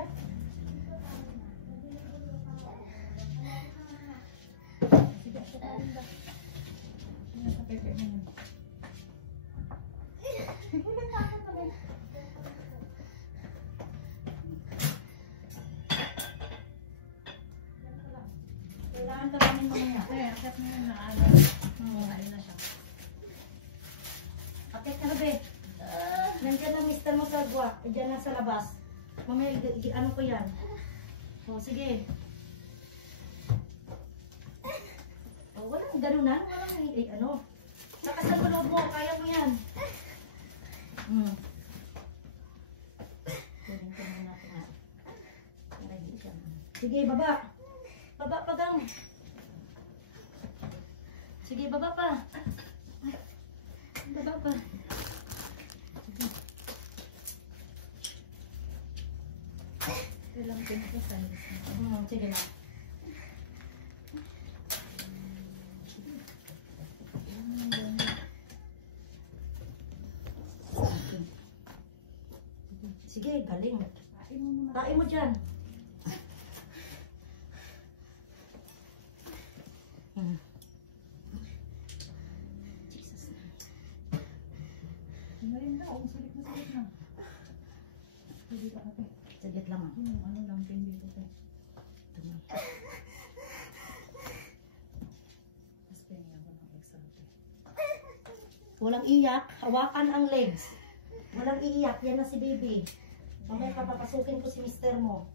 dyan. Sige, sa Linda. Nasa pepe mo yun. Kailangan ka namin mamaya. Akit mo yun na alam. Kain na siya. Akit ka na, be. Nandiyan ang mister mo sa gwa. Diyan na sa labas. Mamaya, ano ko yan. O, sige. O, walang ganunan. Walang, ano. Lakas ang loob mo. Kaya mo yan. Sige, baba. Baba pa gang. Sige, baba pa. Baba pa. Ilang pin ko sa sige na. Sige, galing. Kain mo dyan. Jesus. Ngayon na, sulit na. Sulit ka ate. Saglit lang. Ano lang pin dito te. Mas pengen ako ng exam te. Walang iyak. Hawakan ang legs. Walang iiyak. Yan na si baby. Mamaya papapasukin ko si mister mo.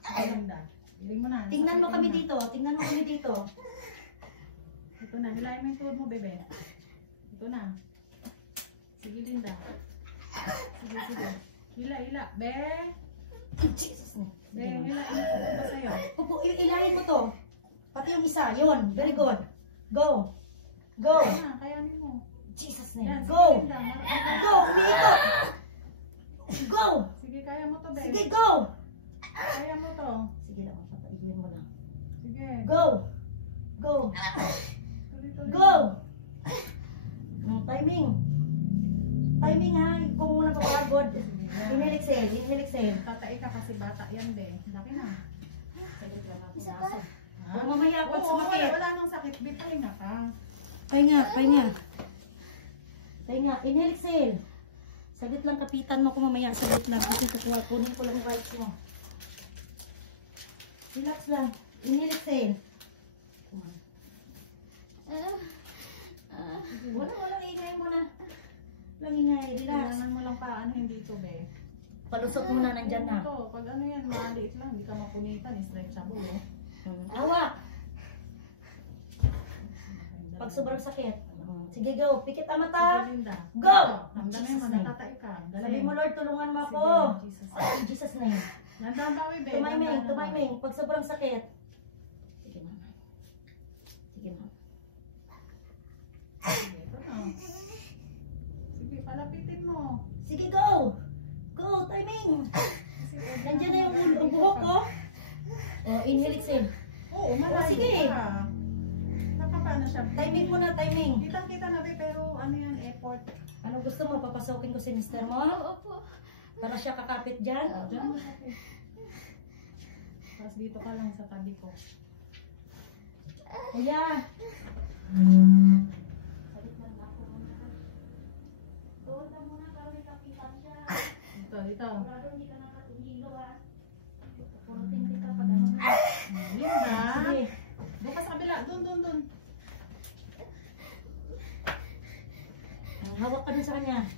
Ganda. Iling mo na. Tingnan mo kami dito. Tingnan mo kami dito. Ito na. Hilahin mo yung tuhod mo, bebe. Ito na. Sige, Linda. Sige. Hila. Be. Jesus. Be, hilahin mo. Ito ba sa'yo? Ilahin mo to. Pati yung isa. Yun. Very good. Go. Kayanin mo. Jesus name. Go. Umiikot. Go. Sige, kaya mo to, be. Sige, go. Kaya mo to. Sige lang, papaihin mo lang. Sige. Go. Timing ha. Kung muna papagod. Inhale, exhale. Tatai ka kasi bata yan, be. Laki na. Saglit lang ako. Kung mamaya ako sumakit. Wala nang sakit, be. Pahinga ka. Pahinga. Inhale, exhale. Saglit lang, kapitan mo ko mamaya. Saglit lang. Kasi kunin ko lang yung rights mo. Relax lang. Inhale, exhale. Walang ingay mo na. Walang ingay. Relax. Kailangan mo lang paanohin dito, be. Palusot mo na, nandyan na. Pag ano yan, maliit lang. Hindi ka mapunitan. Stretchable, oh. Hawak. Pag sobrang sakit. Sige, go. Pikit ang mata. Go! Jesus name. Sabi mo, Lord, tulungan mo ako. Jesus name. Tumayming. Pag sobrang sakit. Sige, mama. Sige, palapitin mo. Sige, go! Go, timing. Nandiyan na yung buhok ko. Inhale, exhale. Oo, malayo. Sige. Paano siya? Timing mo na, timing. Kitang-kita na, pero ano yan, effort. Ano gusto mo? Papasokin ko si mister mo? Opo. Para siya kakapit dyan? Dyan. Tapos dito ka lang sa tabi ko. Kuya! Salit lang ako muna. Doon ka muna para may kapitan siya. Dito. Sigurado hindi ka nakatungilo ha. Purutin kita pag ano na. Linda! Sige. Bukas sa kabila. Doon. Hawak ka dun sa kanya.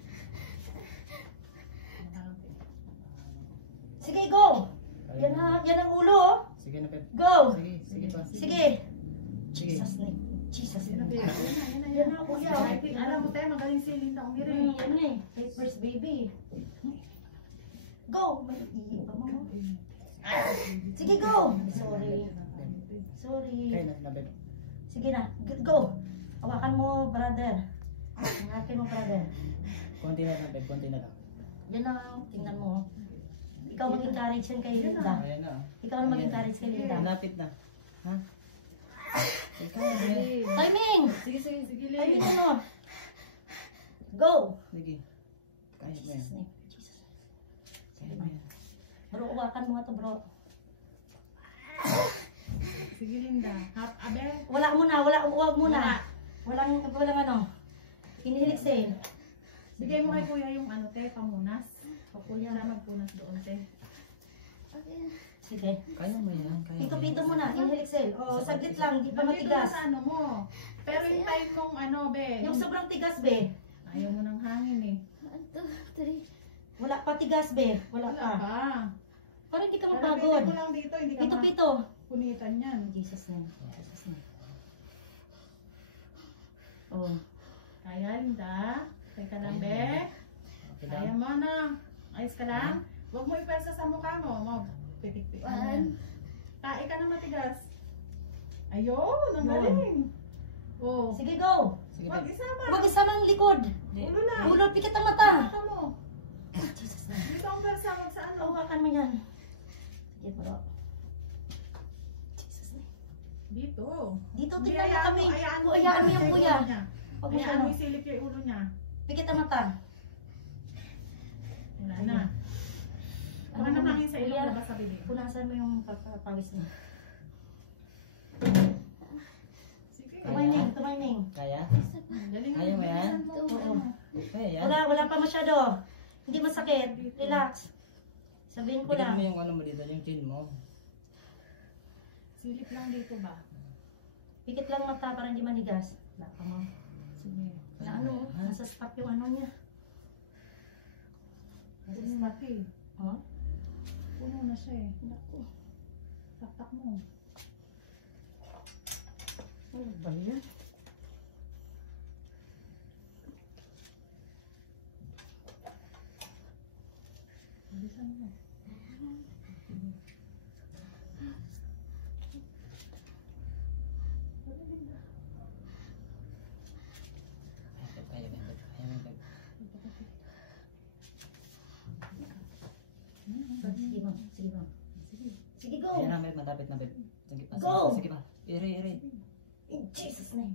Sige, go! Yan ang ulo, oh. Sige na, Pep. Go! Sige pa. Sige. Jesus name. Yan na, kuya. Alam mo tayo, magaling si Linda Umiri. Yan na eh. First baby. Go! May iiba mo. Sige, go! Sorry. Sige na, go! Hawakan mo, brother. Hangakin mo, brother. Konti na lang. Yan na, tingnan mo. Ikaw mag-encourage yan kay Linda. Ikaw na mag-encourage kay Linda. Lapit na. Ha? Timing! Sige. Timing mo. Go! Sige. Kahit mo yan. Bro, uwakan mo nga to, bro. Sige, Linda. Abe. Wala muna, huwag muna. Walang ano. Hinihilig sa'yo. Bigay mo kay kuya yung ano, te, pamunas. O kuya na magpunas doon, te. Sige. Kaya mo yan. Kaya Pito-pito muna, hinihilig sa'yo. O, saglit lang, di pa Nandito na matigas. sa ano mo. Pero yung time mong ano, be. Yung sobrang tigas, be. Ayaw mo ng hangin eh. 1, 2, 3. Wala pa tigas, be. Wala Wala pa. ba? Parang hindi ka Pero mapagod. mo lang dito, hindi ka Pito-pito. mapunitan yan. Jesus name. Jesus name. Oh. Kaya, Linda. Teka lang, be. Okay Kaya lang. mo na. Ayos ka lang. Huwag mo ipersa sa mukha mo. Pitik-tik mo yan. Tae ka na matigas. Ayun, ang Yun. galing. Oh. Sige, go. Sige, Wag babe. isama. Huwag isamang likod. Ulo na. Ulot, pikit ang mata. Mata mo. Jesus name. Dito ang persa, wag sa ano. Hawakan mo yan. Sige, bro. Jesus name. Dito. Dito, Hindi, tingnan mo hayaan kami. hayaan O, hayaan mo yung yung kuya. ulo niya. Huwag mo siya, Hayaan mo no? isilip yung ulo niya. Pikit ang mata. Wala na. Wala na hangin sa ilong, Kuya, labas sa bibig. punasan mo yung pawis niya. Sige. Tumiming, tumiming. Kaya? Galing Kaya mo yan? Oo. Kaya yan? Wala pa masyado. Hindi masakit. Relax. Sabihin ko Tignan lang. mo yung ano mo dito, yung chin mo. Silip lang dito ba? Pikit lang mata para hindi manigas. Wala ka mo. Sige. Na ano, nasa spot yung ano niya. Nasa spot eh. Oh? Puno na siya eh. Naku. Taktak mo. Ano ba yan? Bilisan mo. Kaya mo, babe. Kaya mo, babe. Sige mo, sige mo. Sige. Sige, go! Ayan na, babe. Malapit na, babe. Sige pa. Go! Sige pa. Iri, iri. In Jesus' name.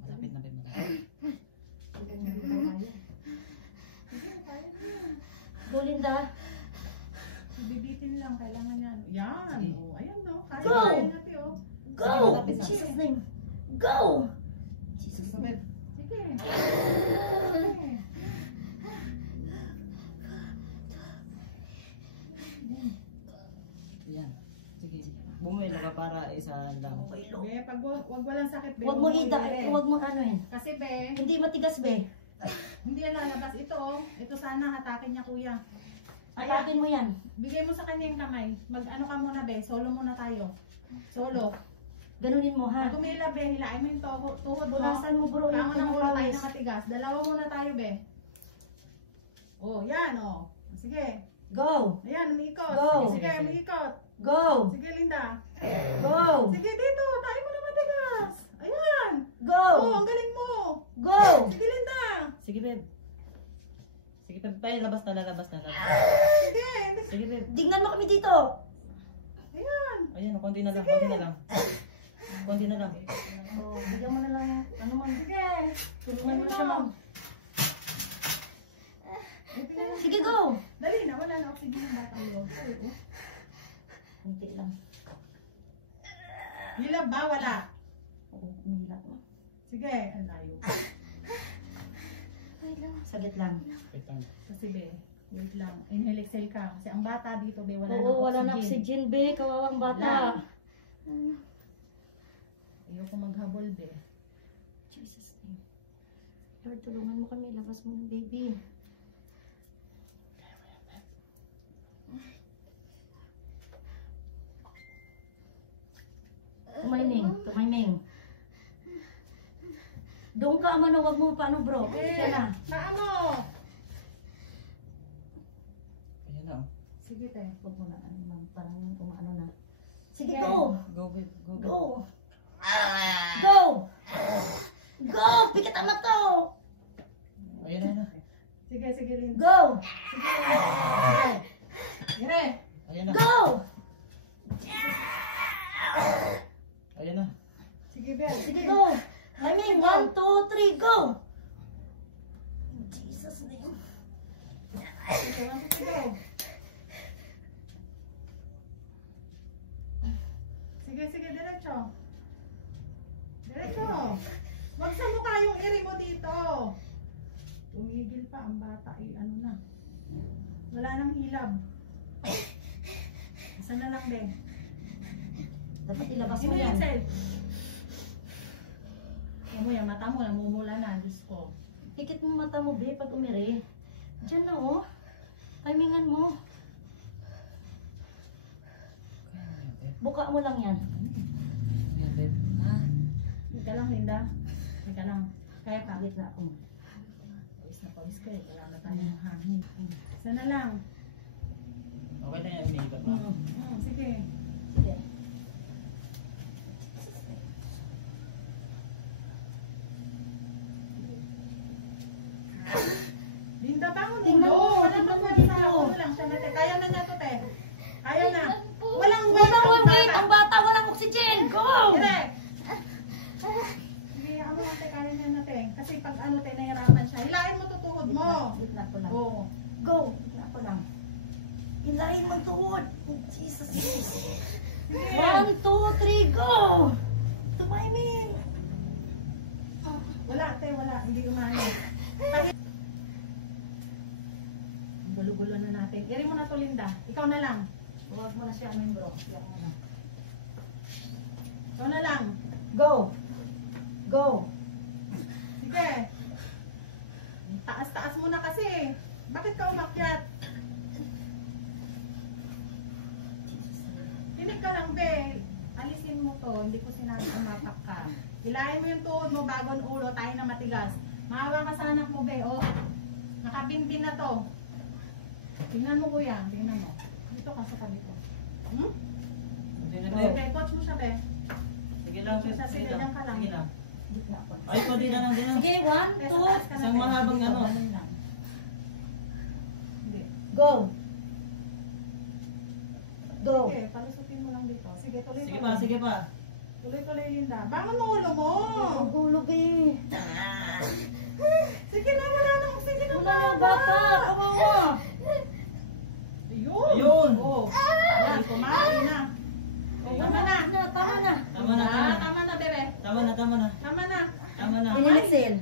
Malapit na, babe. Malapit. Go, Linda. Bibitin lang, kailangan yan. Yan. Sige. Oh, ayan no. Kaya Go! kaya natin oh. Go! In Jesus' name. Go! Jesus Sige, name. babe. Sige. Yan. Sige. Bumuelo ka para isa lang. Be, pag wag walang sakit, be. Huwag mo huwag ida, iire. huwag mo ano yun. Kasi be, Hindi matigas, be. hindi yan lalabas. Ito oh. Ito sana hatakin niya kuya. Atapin mo yan. Bigay mo sa kanya yung kamay. Mag-ano ka muna be. Solo muna tayo. Solo. Ganunin mo, ha? Pag umila be, hilain mo yung tuhod mo. Punasan mo, bro, yung Kama ng ulo tayo pinapawis. na matigas. Dalawa muna tayo be. Oh, yan oh. Sige. Go! Ayan, umiikot. Go. Sige, umiikot. Go! Sige, Linda. Go! Sige, dito. Tayo mo na matigas. Ayan. Go! Oh, ang galing mo. Go! Sige, Linda. Sige, babe. Sige, babe. Tayo, labas na, lalabas na. Sige. Sige, babe. Tingnan mo kami dito. Ayan. Ayan, konti na lang, konti na lang. Konti na lang. Oh, bigyan mo na lang. Ano man. Sige. Tulungan mo na siya, ma'am. Buti na lang. Sige, go! Dali na, wala na oxygen ng batang loob. Kunti lang. Hilab ba? Wala. Oo, umihilap mo. Sige, ang layo. Sagit lang. Wait lang. Kasi be, wait lang. Inhale, exhale ka. Kasi ang bata dito be, wala Oo, wala na na oxygen, be. Kawawang bata. Ayoko maghabol be. Jesus name. Lord, tulungan mo kami. Labas mo ng baby. Tumiming. Tumiming. Doon ka, amano. Wag mo paano, bro. Kaya na. Paa mo! Ayan na, oh. Sige te. Huwag mo na. Ano, ma'am. Parang umaano na. Sige, Sige. go! Go, babe. Go, babe. Go! Go! Go! Pikit ang mata! Ayan na, ayan na. Sige, sige Linda. Go! Sige. Dire. Ayan na. Go! Ayan na. Sige be. Sige, go! I mean, 1, 2, 3, go! In Jesus' name. Sige, 1, 2, 3, go. Sige, sige, diretso. Diretso. Wag sa mukha yung iri mo dito. Tumigil pa ang bata. Ano na. Wala nang hilab. Isa na lang, Ben. Dapat ilabas mo Sino yan. yan, Sel? Ano yan, mata mo, namumula na. Diyos ko. Pikit mo mata mo, be, pag umiri. Diyan na, oh. Timingan mo. Buka mo lang yan. Yan, babe. Ha? Teka lang, Linda. Teka lang. Kaya pa. Pagit na ako. Pawis na pawis ka eh. Wala na tayong hangin. Isa na lang. Okay na yan, umiikot na. Sige. Sige. Linda, bangon mo. Tingnan mo, Wala tingnan nang mo pwede dito. sa ulo lang siya na, te. Kaya na niya to, te. Kaya na. po. Walang wait. Walang wait! bata. Ang bata, walang oxygen! Go! Direk. Hindi, ano ate, kaya niya na, te. Kasi pag ano, te, nahirapan siya. Hilain mo tutuhod mo. Gitna ko lang. Oo. Go! Gitna ko lang. Hilahin mo tuhod. Jesus. Sige. 1, 2, 3, go! Tumaimin! Wala, te, wala. Hindi umano. Gulo-gulo na natin. Iri mo na to, Linda. Ikaw na lang. Huwag mo na siya, membro. Iyak mo na. Ikaw na lang. Go! Go! Sige. Taas-taas mo na kasi. Bakit ka umakyat? Tinig ka lang, be. Alisin mo to. Hindi ko sinabi umapak ka. Hilahin mo yung tuhod mo bago ang ulo. Tayo na matigas. Maawa ka sa anak mo, be. Oh. Nakabinbin na to. Tingnan mo, kuya. Tingnan mo. Dito ka sa tabi ko. Hmm? Hindi na, Okay, babe. coach mo siya, be. Sige lang, babe. Sige, Sige dyan lang. ka lang. Sige lang. Gitna ko. Ay, pwede na lang din. Sige, 1, Be, 2, sa taas ka na, Isang be. mahabang Dito, ano. ganun lang. Hindi. go! Go! Sige, palusutin mo lang dito. Sige, tuloy Sige tuloy. pa, sige pa. Tuloy-tuloy, Linda. Bangon mo ulo mo. Magulog eh. Sige na, wala na oxygen ang Wala na bata! Kawawa! Ayun. Ayun. Oh. Yan, kumain na. Oh, tama na. Tama na! Tama na, tama na. Tama na, bebe. Tama na, tama na. Tama na. Tama na. Pinilisil.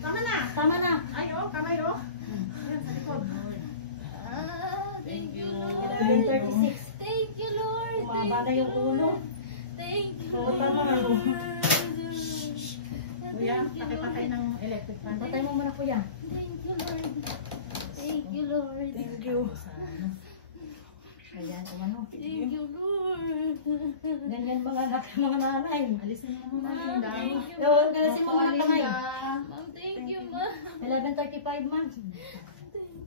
Tama na. Tama na! Ay, oh, kamay, oh. Yan, sa likod. Thank you, Lord. 7:36. Thank you, Lord. Umaba na yung ulo. Thank you, Oo, tama na. Kuya, pakipatay ng electric fan. Patay mo muna, kuya. Thank you, Lord. Thank you, Lord. Thank you. Ayan, ano. Thank you, Lord. Ganyan mga anak, mga nanay. Alisin mo muna, Linda. Thank you, Yo, ganasin mo Opo, muna kamay. Linda. Ma'am. Thank you, Ma'am. 11:35, ma'am. Thank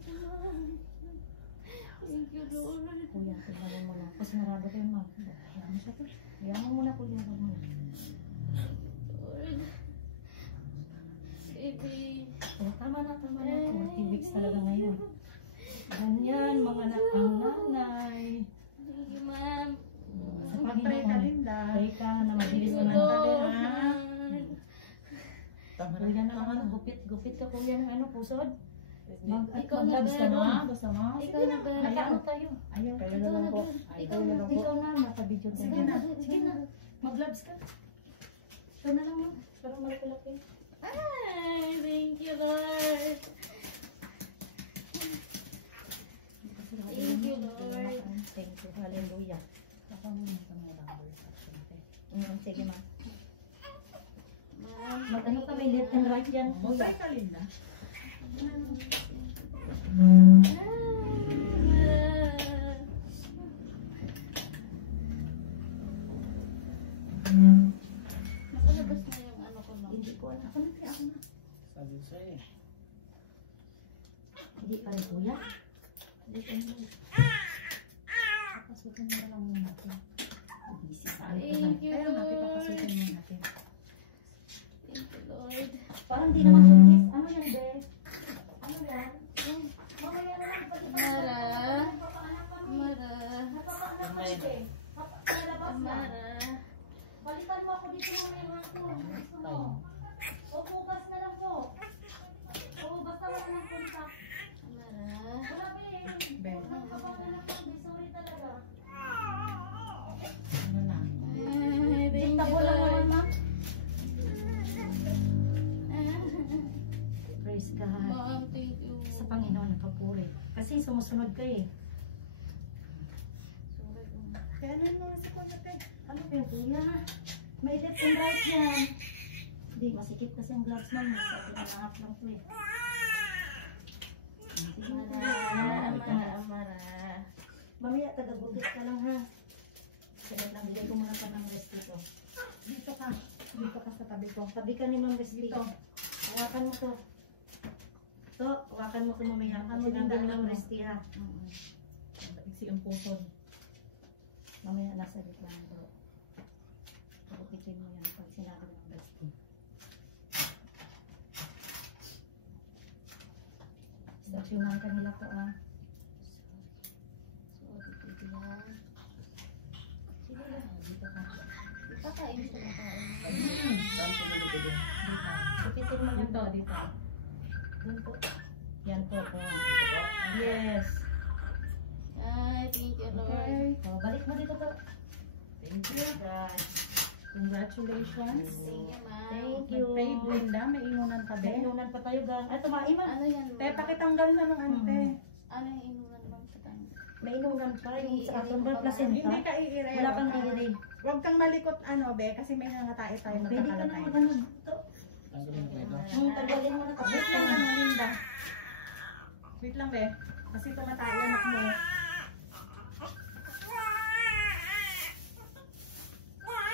you, Ma'am. Thank you, Lord. Kuya, tingnan mo muna. Kasi narado kayo, ma'am. Hayaan mo siya to. Hayaan mo muna, kuya. Huwag mo na. Lord. Baby. Oh, tama na, tama na. 14 weeks talaga ngayon. Ganyan, mga anak ang nanay. Thank you, Ma'am. Sa Mag-pray ka, Panginoon. Linda. Pray ka na mabilis Thank you, naman. Lord. Tama na. Kuya na, gupit ka kuya ng ano, pusod. Ikaw na, Mag-labs ka Bero. na. Gusto mo? Ikaw na ba? Nakaano tayo? Ayaw. Kayo na lang po. Ikaw na. Ikaw na, naka-video tayo. Sige na. Sige na. Mag-labs ka. Ikaw na lang, ma'am. Parang malaki-laki. Ay, thank you, Lord. Thank you, Lord. Thank you. Hallelujah. Baka mo sa mga numbers. Sige, ma'am. Ma'am. Mag-ano ka, may left and right yan. Mag-pray ka, Linda. Nakalabas na yung ano ko, Ma'am. Hindi ko alam. Ako na, ako na. Sabi ko sa'yo eh. Hindi pa rin, kuya. Hindi ka mo. Papasukin mo na lang muna natin. Busy sa Thank you, Kaya natin papasukin Lord. muna natin. Thank you, Lord. Parang di naman buntis. Ano yan, be? Ano yan? Mamaya na lang. Pati pa Mara. napapaanak kami. Mara. Napapaanak kami, be. Nalabas na. Mara. Balikan mo ako dito mamaya ako. Gusto mo? O bukas na lang po. O basta wala ng contact. Mara. Wala, be. Ben. Walang kabaw na lang, be. Sorry talaga. Ano na? sumusunod ka eh. Sorry. Kaya ano yung mga sakunat eh? Ano ba yung kuya? May left and right yan. Hindi, masikip kasi ang gloves mo. Sabi na lahat lang po eh. Sige na Amara. Mamaya, taga-gugit ka lang ha. Kaya lang, bigay ko muna ka ng rest dito. Dito ka. Dito ka sa tabi ko. Tabi ka ni Ma'am Rest dito. Hawakan mo to. To, hawakan mo to mamaya. Hawakan mo Kasi din nandun ni daan Ma'am mo. Rest ha. Iksi ang pusod. Mamaya nasa gitna bro. Pupukitin mo yan pag sinabi ng Rest. Stasyunan ka nila to ah. Sorry, Kuya. Sige lang, dito ka. Ipakain sa makain. Pupitin mo lang Dito, dito. Dun po. Yan po. Oh. Yes. Ay, thank you, Lord. Okay. Oh, balik mo dito to. Thank you. God. Congratulations. Thank you, ma'am. Thank you. Nag-pray, Linda. May inunan ka May be. inunan pa tayo gan. Ay, tumaiman. Ano yan, Te, ma'am? pakitanggal na ng ante. Ano yung inuman, ma'am? Katang. May inunan pa. Yung sa akin ba, Hindi placenta. ka iire. Wala pang iiri. Huwag kang malikot be, kasi may nangatay tayo Pwede ka na magkakalakay. mag-ano dito. Tanggalin ko ito. Tagalin mo na ka. Wait lang naman, Linda. Wait lang be. Kasi tumatay anak mo.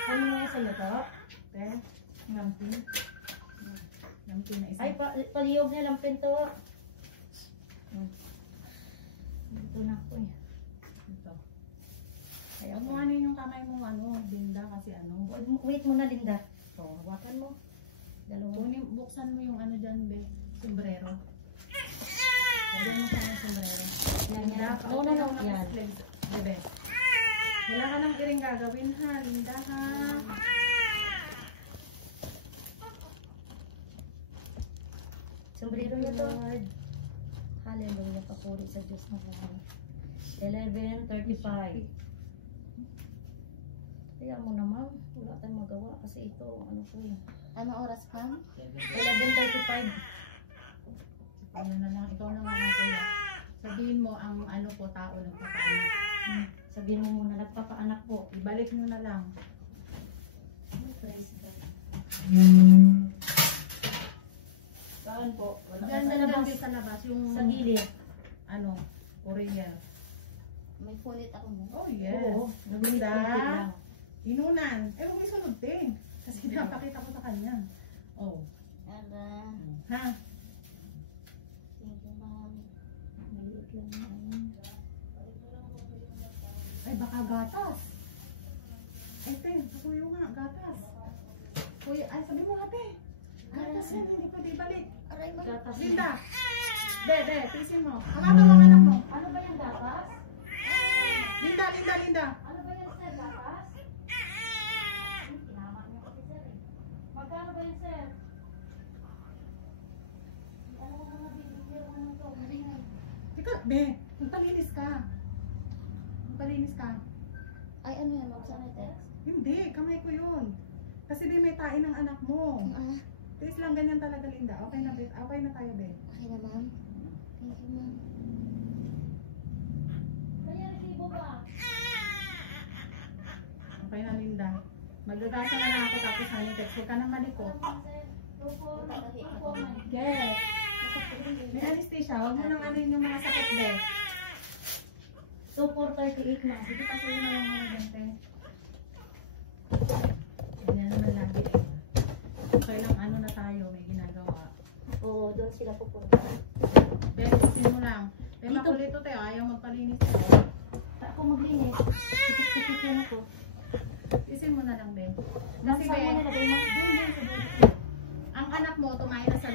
Ano nga sa'yo to? Te, ngampin. Ngampin na isa. Ay, paliyog na lang pinto. Dito na ako eh. Ito. Kaya Huwag mo ano yung kamay mo, Linda, kasi Wait mo na, Linda. So, hawakan mo. Dalawa. buksan mo yung dyan, be. Sombrero. Lagyan mo sa sombrero. Yan, Linda, yan. No, no, no. Yan. Bebe. Wala ka nang iring gagawin ha, Linda ha. Sombrero niya to. Hallelujah. Papuri sa Diyos na buhay. 11:35. Kaya mo naman. Wala tayong magawa kasi ito, ano ko eh. Anong oras, ma'am? 11:35. Ano na lang, ikaw na nga lang kuya. Sabihin mo ang po, tao nagpapaanak. Sabihin mo muna, nagpapaanak po. Ibalik nyo na lang. Praise God. Saan po? Wala Diyan sa na labas. lang sa labas, yung Sa gilid. Oriel. May punit ako mo. Oh yes. Oo. Linda. lang. Inunan. Huwag may sunod din. Kasi napakita ko sa kanya. Oh. Ala. Ha? Thank you, ma'am. Maliit lang yan. Ay, baka gatas. Ay, te, kuya nga, gatas. Kuya, ay, sabi mo ate. Gatas yan, hindi pwede ibalik. Aray, ma'am. Gatas. Linda. De, tisin mo. Hawakan mo ang anak mo. Ano ba yung gatas? Linda. Ano ba yung sir? Gatas? Tinaman niyo kasi sir eh. Magkano ba yung sir? Ano mo mga bibigyan mo nito? Ikaw, be, magpalinis ka. Ay, ano yan, ma'am? Saan text? Hindi, kamay ko yun. Kasi di may tain ng anak mo. Ah, Tiis lang ganyan talaga, Linda. Okay na, be. Okay na tayo, be. okay na, ma'am. Thank you, ma'am. Kaya resibo ba? Okay na, Linda. Magagasa na lang ako tapos text. Huwag ka nang malikot. Yes. May anesthesia. Huwag mo nang yung mga sakit, be. So, 4:38 na. Sige, pasuyin na lang muna dyan, te. Ganyan naman lagi eh. Okay lang, na tayo. May ginagawa. Oo, doon sila pupunta. Ben, isin mo lang. Te, Dito. makulito, te. Ayaw magpalinis ko. Ako maglinis. Tipik-tipik yan ako. Isin mo na lang, Ben. Kasi, Nasaan mo Ben, nilagay mo? ang anak mo, tumayo na sa